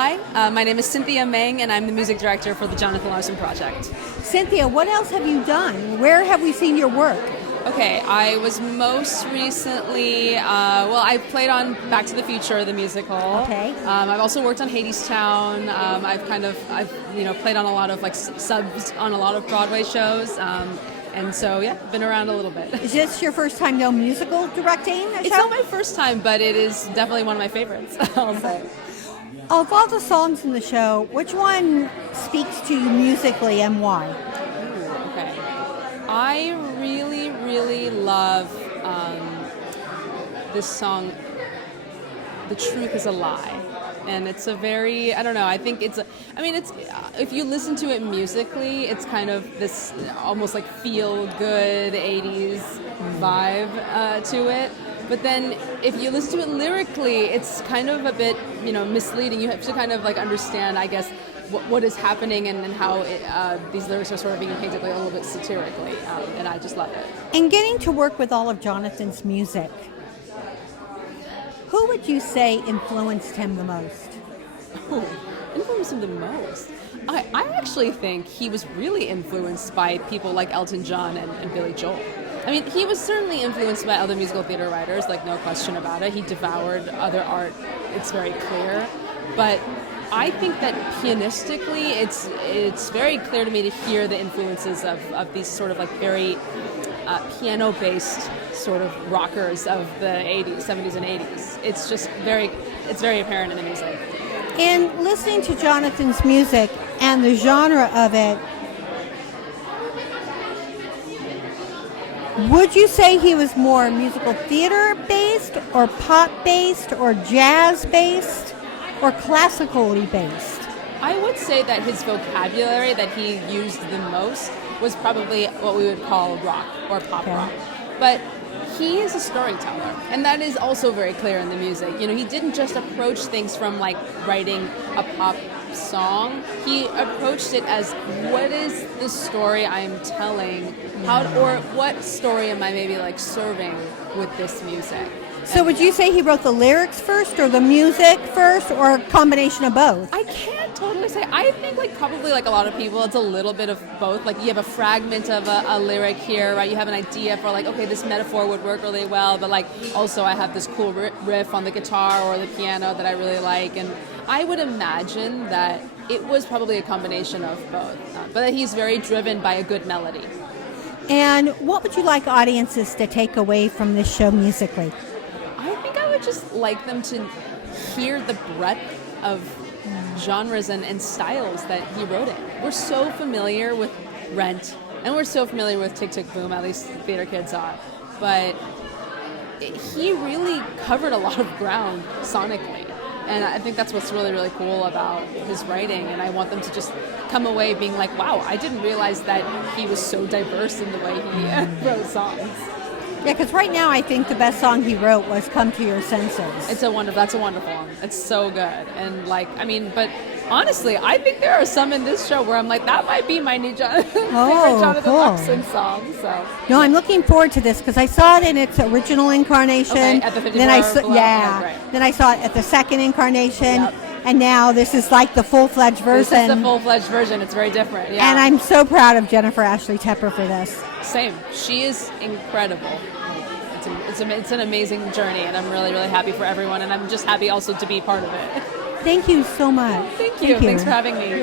Hi, my name is Cynthia Meng, and I'm the music director for the Jonathan Larson Project. Cynthia, what else have you done? Where have we seen your work? Okay, I was most recently, I played on Back to the Future, the musical. Okay. I've also worked on Hadestown. I've played on a lot of subs on a lot of Broadway shows. And so, yeah, been around a little bit. Is this your first time musical directing a show? It's not my first time, but it is definitely one of my favorites, I'll say. Of all the songs in the show, which one speaks to you musically and why? Ooh, okay. I really, really love this song, "The Truth Is a Lie." And it's a very, I don't know, I think it's if you listen to it musically, it's kind of this almost like feel-good 80s vibe to it. But then if you listen to it lyrically, it's kind of a bit, misleading. You have to kind of understand, I guess, what is happening and how these lyrics are sort of being painted a little bit satirically. And I just love it. And getting to work with all of Jonathan's music, who would you say influenced him the most? Oh, influenced him the most? I actually think he was really influenced by people like Elton John and Billy Joel. I mean, he was certainly influenced by other musical theater writers, no question about it. He devoured other art, it's very clear. But I think that pianistically, it's very clear to me to hear the influences of these sort of very piano-based sort of rockers of the 80s, 70s, and 80s. It's just very apparent in the music. And listening to Jonathan's music and the genre of it, would you say he was more musical theater-based, or pop-based, or jazz-based, or classically based? I would say that his vocabulary that he used the most was probably what we would call rock or pop rock. But he is a storyteller, and that is also very clear in the music. He didn't just approach things from writing a pop song. He approached it as, what is the story I'm telling? Or what story am I maybe serving with this music? So would you say he wrote the lyrics first, or the music first, or a combination of both? I can't totally say. I think probably a lot of people, it's a little bit of both. You have a fragment of a lyric here, right? You have an idea for okay, this metaphor would work really well, but also I have this cool riff on the guitar or the piano that I really like. And I would imagine that it was probably a combination of both, but that he's very driven by a good melody. And what would you like audiences to take away from this show musically? I think I would just like them to hear the breadth of genres and styles that he wrote in. We're so familiar with Rent, and we're so familiar with Tick, Tick, Boom, at least theater kids are. But he really covered a lot of ground sonically. And I think that's what's really, really cool about his writing. And I want them to just come away being wow, I didn't realize that he was so diverse in the way he wrote songs. Yeah, because right now I think the best song he wrote was "Come to Your Senses." That's a wonderful one. It's so good. And but honestly, I think there are some in this show where I'm that might be my new favorite Jonathan Larson song. So no, I'm looking forward to this because I saw it in its original incarnation. Okay, at the 54 then right. Then I saw it at the second incarnation. Yep. And now this is the full-fledged version. This is the full-fledged version. It's very different. Yeah. And I'm so proud of Jennifer Ashley Tepper for this. Same. She is incredible. It's an amazing journey, and I'm really, really happy for everyone, and I'm just happy also to be part of it. Thank you so much. Thank you. Thanks for having me.